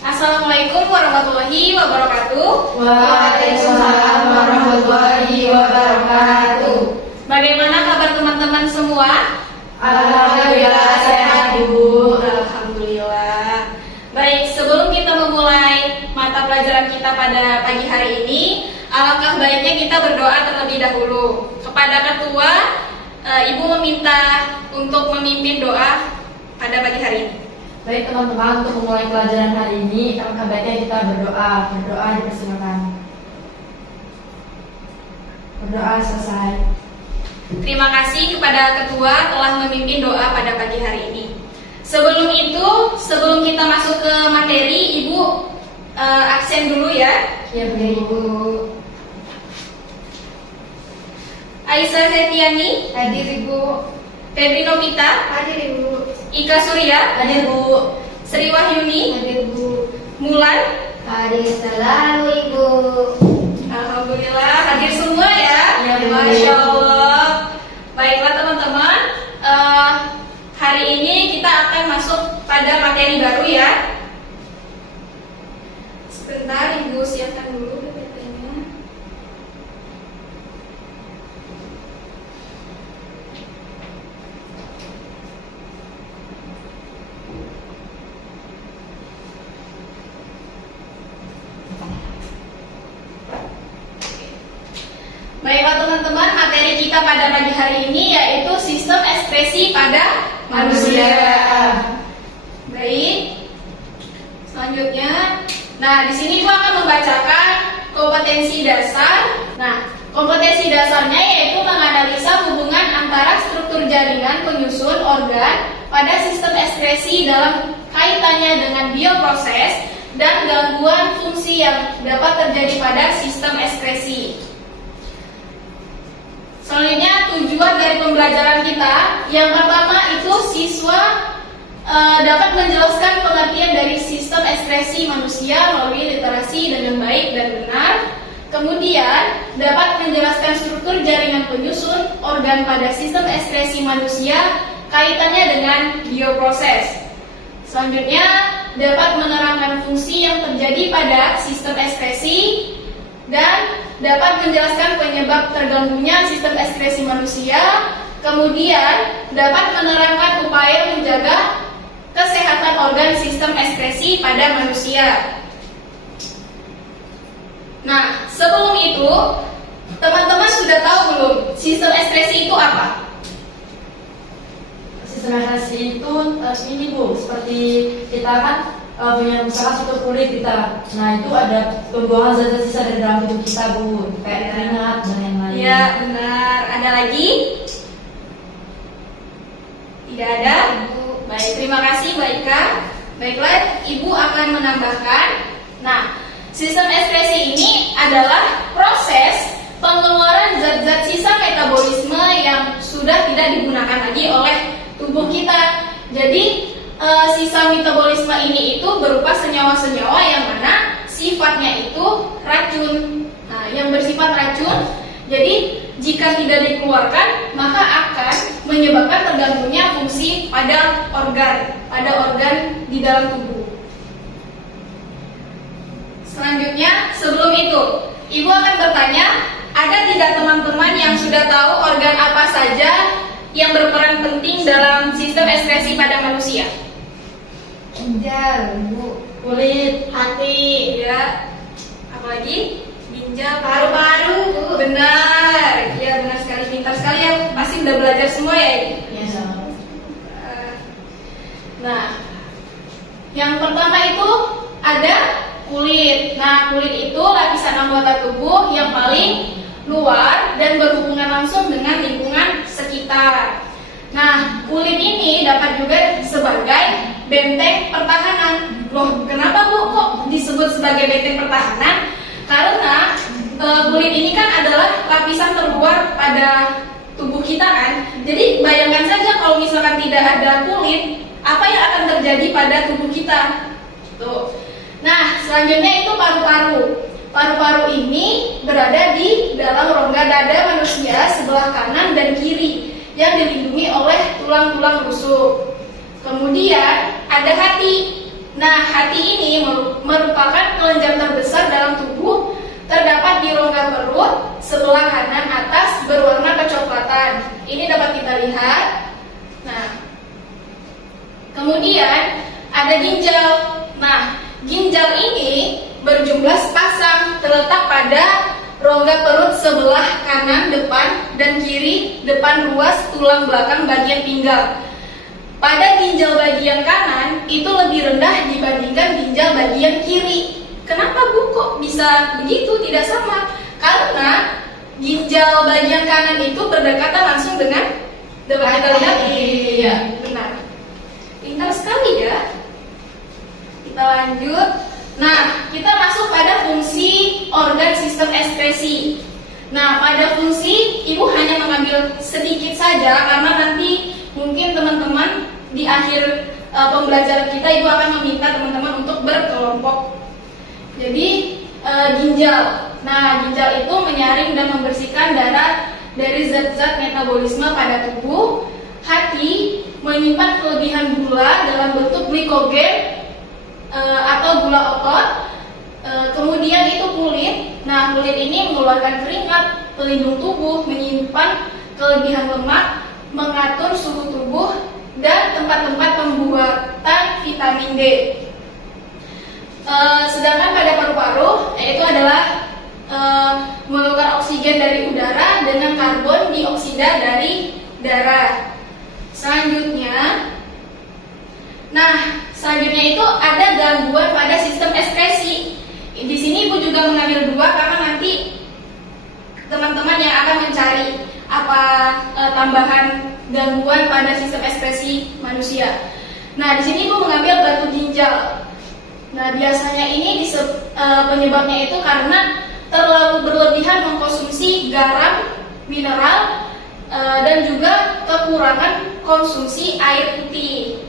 Assalamualaikum warahmatullahi wabarakatuh. Waalaikumsalam warahmatullahi wabarakatuh. Bagaimana kabar teman-teman semua? Alhamdulillah sehat Ibu. Alhamdulillah. Baik, sebelum kita memulai mata pelajaran kita pada pagi hari ini, alangkah baiknya kita berdoa terlebih dahulu. Kepada ketua, Ibu meminta untuk memimpin doa pada pagi hari ini. Baik teman-teman, untuk memulai pelajaran hari ini, alangkah baiknya kita berdoa. Berdoa dipersilakan. Berdoa selesai. Terima kasih kepada ketua telah memimpin doa pada pagi hari ini. Sebelum itu, sebelum kita masuk ke materi, Ibu absen dulu ya. Ya Ibu. Aisyah Setiani, Hadir Ibu. Febri Novita, Hadir Ibu. Ika Surya, Hadir Bu. Sri Wahyuni, Hadir Bu. Mulan. Hadir selalu Ibu. Alhamdulillah hadir semua ya. Ya, Bu. Masya Allah. Baiklah teman-teman, hari ini kita akan masuk pada materi baru ya. Sebentar Ibu siapkan dulu PPT-nya. Baiklah teman-teman, materi kita pada pagi hari ini yaitu sistem ekspresi pada manusia. Baik. Selanjutnya, nah di sini gua akan membacakan kompetensi dasar. Nah, kompetensi dasarnya yaitu menganalisa hubungan antara struktur jaringan penyusun organ pada sistem ekspresi dalam kaitannya dengan bioproses dan gangguan fungsi yang dapat terjadi pada sistem ekspresi. Selanjutnya tujuan dari pembelajaran kita, yang pertama itu siswa dapat menjelaskan pengertian dari sistem ekspresi manusia melalui literasi dengan baik dan benar. Kemudian dapat menjelaskan struktur jaringan penyusun organ pada sistem ekspresi manusia kaitannya dengan bioproses. Selanjutnya dapat menerangkan fungsi yang terjadi pada sistem ekspresi dan dapat menjelaskan penyebab terganggunya sistem ekspresi manusia. Kemudian dapat menerangkan upaya menjaga kesehatan organ sistem ekspresi pada manusia. Nah, sebelum itu, teman-teman sudah tahu belum sistem ekspresi itu apa? Sistem ekspresi itu ini Bu, seperti kita kan punya misalkan struktur kulit kita. Nah itu ada pembuangan zat-zat sisa dari dalam tubuh kita Bu, kayak keringat dan yang lain. Iya benar. Ada lagi? Tidak ada? Baik, terima kasih Mbak Ika. Baiklah, Ibu akan menambahkan. Nah, sistem ekspresi ini adalah proses pengeluaran zat-zat sisa metabolisme yang sudah tidak digunakan lagi oleh tubuh kita. Jadi sisa metabolisme ini itu berupa senyawa-senyawa yang mana sifatnya itu racun. Nah, yang bersifat racun, jadi jika tidak dikeluarkan maka akan menyebabkan terganggunya fungsi pada organ di dalam tubuh. Selanjutnya, sebelum itu, Ibu akan bertanya, ada tidak teman-teman yang sudah tahu organ apa saja yang berperan penting dalam sistem ekspresi pada manusia? Ginjal, Bu. Kulit, Hati, ya. Apalagi? Ginjal, paru-paru, Bu. Benar, ya benar sekali, pintar sekali ya. Pasti udah belajar semua ya ini. Ya, sama. Nah, yang pertama itu ada kulit. Nah, kulit itu lapisan anggota tubuh yang paling luar dan berhubungan langsung dengan lingkungan sekitar. Nah, kulit ini dapat juga sebagai benteng pertahanan. Loh, kenapa Bu kok disebut sebagai benteng pertahanan? Karena kulit ini kan adalah lapisan terluar pada tubuh kita kan. Jadi bayangkan saja kalau misalkan tidak ada kulit, apa yang akan terjadi pada tubuh kita? Tuh. Nah, selanjutnya itu paru-paru. Paru-paru ini berada di dalam rongga dada manusia sebelah kanan dan kiri yang dilindungi oleh tulang-tulang rusuk. Kemudian ada hati. Nah, hati ini merupakan kelenjar terbesar dalam tubuh, terdapat di rongga perut sebelah kanan atas berwarna kecoklatan. Ini dapat kita lihat. Nah, kemudian ada ginjal. Nah, ginjal ini berjumlah sepasang, terletak pada rongga perut sebelah kanan depan dan kiri depan ruas tulang belakang bagian pinggang. Pada ginjal bagian kanan itu lebih rendah dibandingkan ginjal bagian kiri. Kenapa Bu kok bisa begitu? Tidak sama. Karena ginjal bagian kanan itu berdekatan langsung dengan, dapat kita lihat? Iya, benar. Pintar sekali ya. Kita lanjut. Nah, kita masuk pada fungsi organ sistem ekskresi. Nah, pada fungsi Ibu hanya mengambil sedikit saja karena nanti mungkin teman-teman di akhir pembelajaran kita Ibu akan meminta teman-teman untuk berkelompok. Jadi ginjal. Nah, ginjal itu menyaring dan membersihkan darah dari zat-zat metabolisme pada tubuh. Hati menyimpan kelebihan gula dalam bentuk glikogen atau gula otot. Kemudian itu kulit. Nah, kulit ini mengeluarkan keringat, pelindung tubuh, menyimpan kelebihan lemak, mengatur suhu tubuh, dan tempat-tempat pembuatan vitamin D. Sedangkan pada paru-paru yaitu adalah mengeluarkan oksigen dari udara dengan karbon dioksida dari darah. Selanjutnya itu ada gangguan pada sistem ekskresi. Di sini Ibu juga mengambil dua karena nanti teman-teman yang akan mencari apa tambahan gangguan pada sistem ekspresi manusia. Nah, di sini Ibu mengambil batu ginjal. Nah, biasanya ini penyebabnya itu karena terlalu berlebihan mengkonsumsi garam, mineral, dan juga kekurangan konsumsi air putih.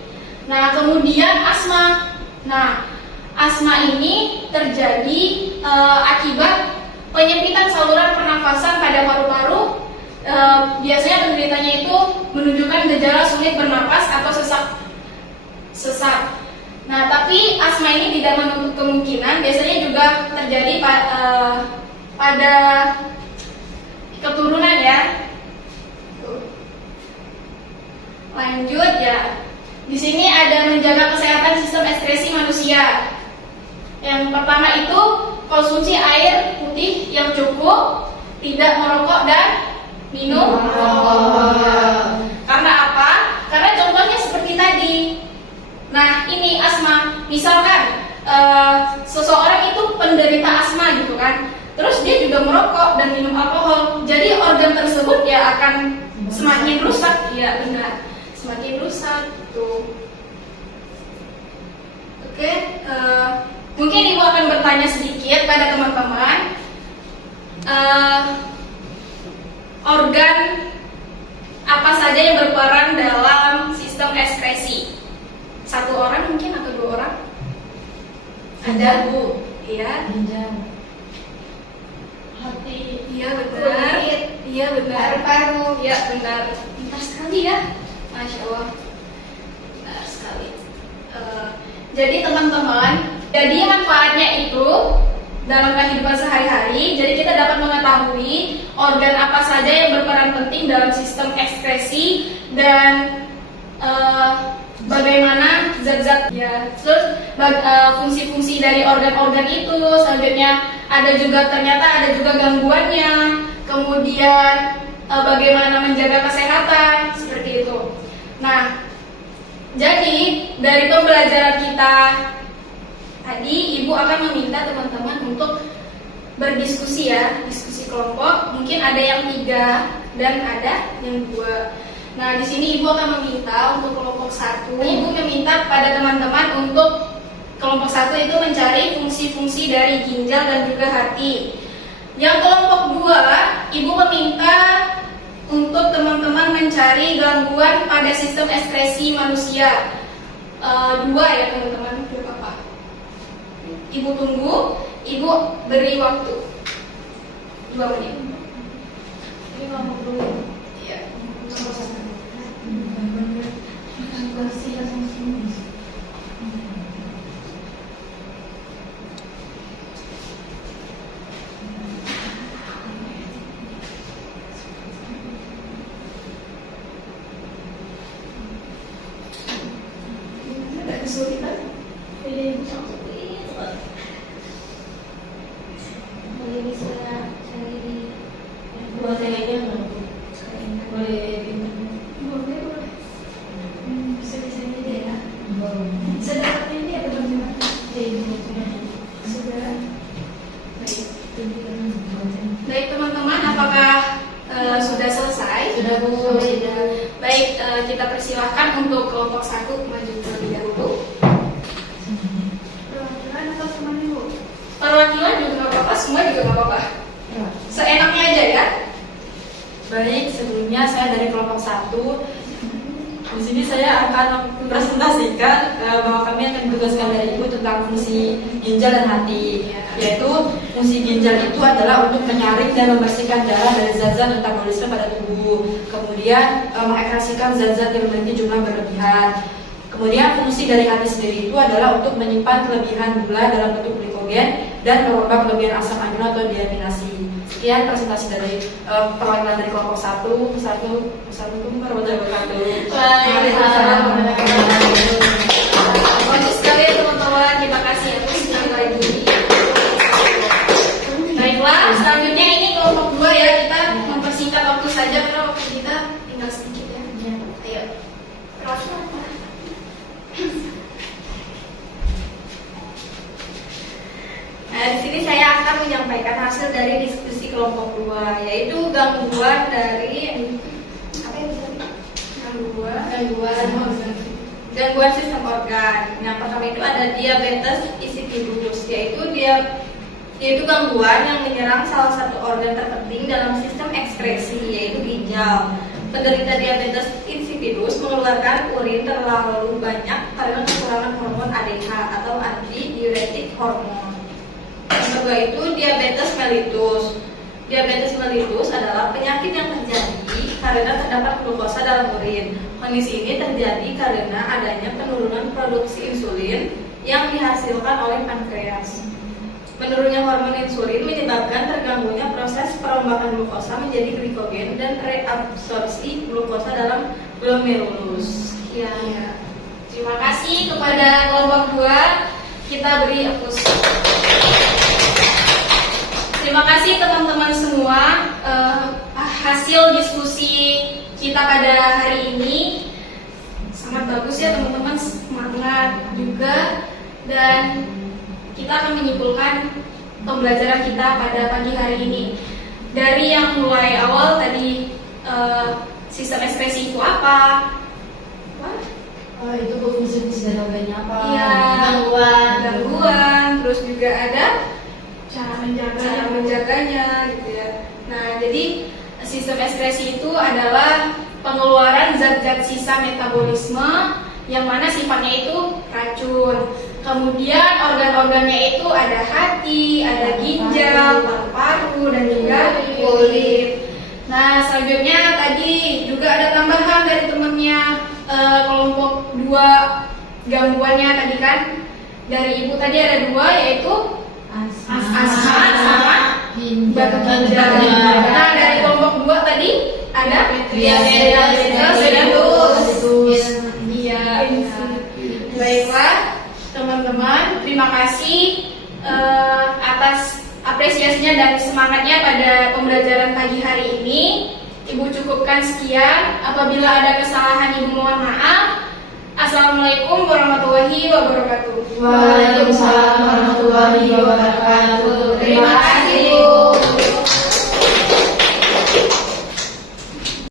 Nah, kemudian asma. Nah, asma ini terjadi akibat penyempitan saluran pernafasan pada paru-paru. Biasanya penderitanya itu menunjukkan gejala sulit bernapas atau sesak. Nah, tapi asma ini tidak menutup kemungkinan biasanya juga terjadi pada keturunan ya. Lanjut ya. Di sini ada menjaga kesehatan sistem ekskresi manusia. Yang pertama itu konsumsi air putih yang cukup, tidak merokok dan minum alkohol. Karena apa? Karena contohnya seperti tadi. Nah, ini asma. Misalkan seseorang itu penderita asma gitu kan. Terus dia juga merokok dan minum alkohol. Jadi organ tersebut ya akan semakin rusak. Ya benar, semakin rusak tuh. Oke, mungkin Ibu akan bertanya sedikit pada teman-teman. Organ apa saja yang berperan dalam sistem ekskresi? Satu orang mungkin atau dua orang? Ada Bu? Iya. Ginjal. Hati. Iya benar. Iya benar. Paru-paru. Iya benar. Pintar sekali ya. Masya Allah. Benar sekali. Jadi teman-teman, jadi manfaatnya itu dalam kehidupan sehari-hari. Jadi kita dapat mengetahui organ apa saja yang berperan penting dalam sistem ekskresi dan bagaimana zat-zat ya. Terus fungsi-fungsi dari organ-organ itu. Selanjutnya ternyata ada juga gangguannya. Kemudian bagaimana menjaga kesehatan seperti itu. Nah, jadi dari pembelajaran kita tadi, Ibu akan meminta teman-teman untuk berdiskusi ya, diskusi kelompok. Mungkin ada yang 3 dan ada yang 2. Nah, di sini Ibu akan meminta untuk kelompok 1. Ibu meminta pada teman-teman untuk kelompok 1 itu mencari fungsi-fungsi dari ginjal dan juga hati. Yang kelompok 2, Ibu meminta untuk teman-teman mencari gangguan pada sistem ekskresi manusia. 2 ya teman-teman, berapa? Ibu tunggu, Ibu beri waktu 2 menit. Ini kelompok dulu. Iya. kesulitan. Jadi ibu cantik. Boleh bisa cari di Buat kayaknya nggak? Boleh pinjam. Boleh. Bisa ini ya. Boleh. Bisa dapat ini atau bagaimana? Sudah. Baik teman-teman, apakah sudah selesai? Sudah Bu. Sudah. Baik, kita persilahkan untuk kelompok 1 maju terlebih dahulu. Perwakilan atau semuanya Bu? Perwakilan juga nggak apa-apa, semua juga nggak apa-apa. Ya. Seenaknya aja ya. Baik, sebelumnya saya dari kelompok 1. Di sini saya akan mempresentasikan bahwa kami akan ditugaskan dari Ibu tentang fungsi ginjal dan hati. Yaitu fungsi ginjal itu adalah untuk menyaring dan membersihkan darah dari zat-zat metabolisme pada tubuh. Kemudian mengekskresikan zat-zat yang memiliki jumlah berlebihan. Kemudian fungsi dari hati sendiri itu adalah untuk menyimpan kelebihan gula dalam bentuk glikogen dan merubah kelebihan asam amino atau deaminasi. Sekian presentasi dari perwakilan dari kelompok 1. Assalamualaikum warahmatullahi wabarakatuh. Waalaikumsalam. Bagus sekali ya teman-teman, terima kasih atas sekali lagi. Baiklah, selanjutnya ini kelompok 2 ya, kita mempersingkat waktu saja karena waktu kita tinggal sedikit ya. Ayo. Nah, di sini saya akan menyampaikan hasil dari diskusi kelompok 2, yaitu gangguan dari apa ya? Gangguan sistem organ. Yang pertama itu ada diabetes insipidus, yaitu gangguan yang menyerang salah satu organ terpenting dalam sistem ekskresi, yaitu ginjal. Penderita diabetes insipidus mengeluarkan urin terlalu banyak karena kekurangan hormon ADH atau antidiuretik hormon. Yang kedua itu diabetes mellitus. Diabetes mellitus adalah penyakit yang terjadi karena terdapat glukosa dalam urin. Kondisi ini terjadi karena adanya penurunan produksi insulin yang dihasilkan oleh pankreas. Menurunnya hormon insulin menyebabkan terganggunya proses perombakan glukosa menjadi glikogen dan reabsorpsi glukosa dalam glomerulus. Ya. Terima kasih kepada kelompok 2. Kita beri aplaus. Terima kasih teman-teman semua. Hasil diskusi kita pada hari ini sangat bagus ya teman-teman, semangat juga, dan kita akan menyimpulkan pembelajaran kita pada pagi hari ini. Dari yang mulai awal tadi, sistem ekspresi itu apa? Itu fungsi-fungsi dan organnya apa? Iya, gangguan, terus juga ada cara menjaganya gitu ya. Nah, jadi sistem ekskresi itu adalah pengeluaran zat-zat sisa metabolisme yang mana sifatnya itu racun. Kemudian organ-organnya itu ada hati, ada ginjal, paru-paru, dan juga kulit. Nah, selanjutnya tadi juga ada tambahan dari temannya, kelompok 2 gangguannya tadi kan. Dari ibu tadi ada 2, yaitu asma sama batu ginjal. Nah, dari kelompok 2 tadi ada diabetes mellitus. Iya. Baiklah teman-teman, terima kasih atas apresiasinya dan semangatnya pada pembelajaran pagi hari ini. Ibu cukupkan sekian. Apabila ada kesalahan, ibu mohon maaf. Assalamualaikum warahmatullahi wabarakatuh. Waalaikumsalam warahmatullahi wabarakatuh. Terima kasih.